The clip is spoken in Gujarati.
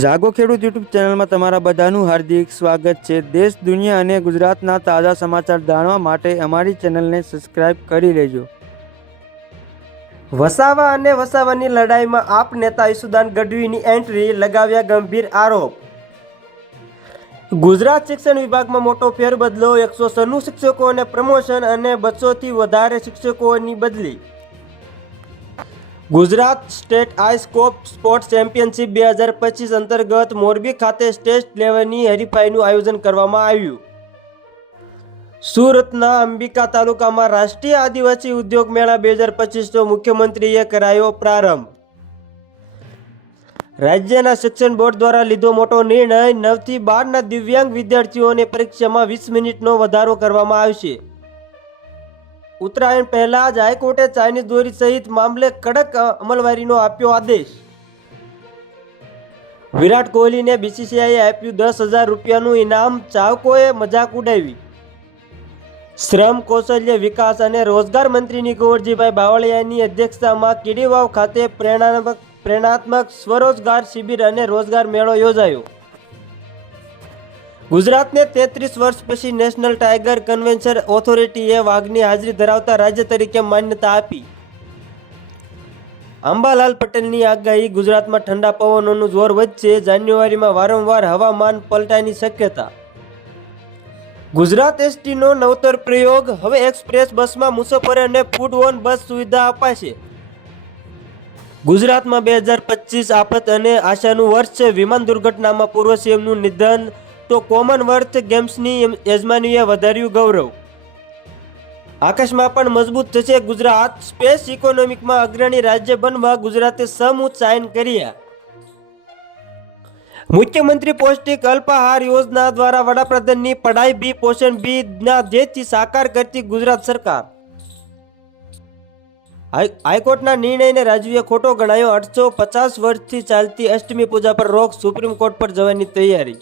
જાગો ખેડૂત યુટ્યુબ ચેનલમાં તમારા બધાનું હાર્દિક સ્વાગત છે। દેશ દુનિયા અને ગુજરાતના તાજા સમાચાર જાણવા માટે અમારી ચેનલને સબસ્ક્રાઇબ કરી લેજો। વસાવા અને વસાવાની લડાઈમાં આપ નેતા ઈસુદાન ગઢવીની એન્ટ્રી, લગાવ્યા ગંભીર આરોપ। ગુજરાત શિક્ષણ વિભાગમાં મોટો ફેરબદલો, 196 શિક્ષકોને પ્રમોશન અને 200થી વધારે શિક્ષકોની બદલી। ગુજરાત સ્ટેટ આઈસ્કોપ સ્પોર્ટ્સ ચેમ્પિયનશિપ 2025 અંતર્ગત મોરબી ખાતે સ્ટેટ લેવલની હરીફાઈનું આયોજન કરવામાં આવ્યું। સુરતના અંબિકા તાલુકામાં રાષ્ટ્રીય આદિવાસી ઉદ્યોગ મેળા 2025નો મુખ્યમંત્રીએ કરાયો પ્રારંભ। રાજ્યના શિક્ષણ બોર્ડ દ્વારા લીધો મોટો નિર્ણય, 9થી 12ના દિવ્યાંગ વિદ્યાર્થીઓને પરીક્ષામાં 20 મિનિટનો વધારો કરવામાં આવશે। ઉત્તરાયણ પહેલા જ હાઈકોર્ટે ચાઇનીઝ દોરી સહિત મામલે કડક અમલવારીનો આપ્યો આદેશ। વિરાટ કોહલીને બીસીસીઆઈએ આપ્યું 10,000 રૂપિયાનું ઇનામ, ચાહકોએ મજાક ઉડાવી। શ્રમ, કૌશલ્ય વિકાસ અને રોજગાર મંત્રી કુંવરજીભાઈ બાવળિયાની અધ્યક્ષતામાં કીડીવાવ ખાતે પ્રેરણાત્મક સ્વરોજગાર શિબિર અને રોજગાર મેળો યોજાયો। ગુજરાતને 33 વર્ષ પછી નેશનલ ટાઈગર કન્વેન્શન ઓથોરિટીએ વાઘની હાજરી ધરાવતા રાજ્ય તરીકે માન્યતા આપી। અંબાલાલ પટેલની આગાહી, ગુજરાતમાં ઠંડા પવનોનું જોર વધશે, જાન્યુઆરીમાં વારંવાર હવામાન પલટાની શક્યતા। ગુજરાત એસટીનો નવતર પ્રયોગ, હવે એક્સપ્રેસ બસમાં મુસાફરોને ફૂડ ઓન બસ સુવિધા અપાશે। ગુજરાતમાં 2025 આફત અને આશાનું વર્ષ છે, વિમાન દુર્ઘટનામાં પૂર્વ સીએમનું નિધન, તો કોમનવેલ્થ ગેમ્સની યજમાનીએ વધાર્યું ગૌરવ। આકાશમાં પણ મજબૂત થશે ગુજરાત, સ્પેસ ઇકોનોમિકમાં અગ્રણી રાજ્ય બનવા ગુજરાતે સમૂહ સાઇન કર્યા। મુખ્યમંત્રી પૌષ્ટિક અલ્પાહાર યોજના દ્વારા વડાપ્રધાનની પઢાઈ બી પોષણ બી ના ધ્યેયથી સાકાર કરતી ગુજરાત સરકાર। હાઈકોર્ટના નિર્ણયને રાજવીએ ખોટો ગણાયો, 850 વર્ષથી ચાલતી અષ્ટમી પૂજા પર રોક, સુપ્રીમ કોર્ટ પર જવાની તૈયારી।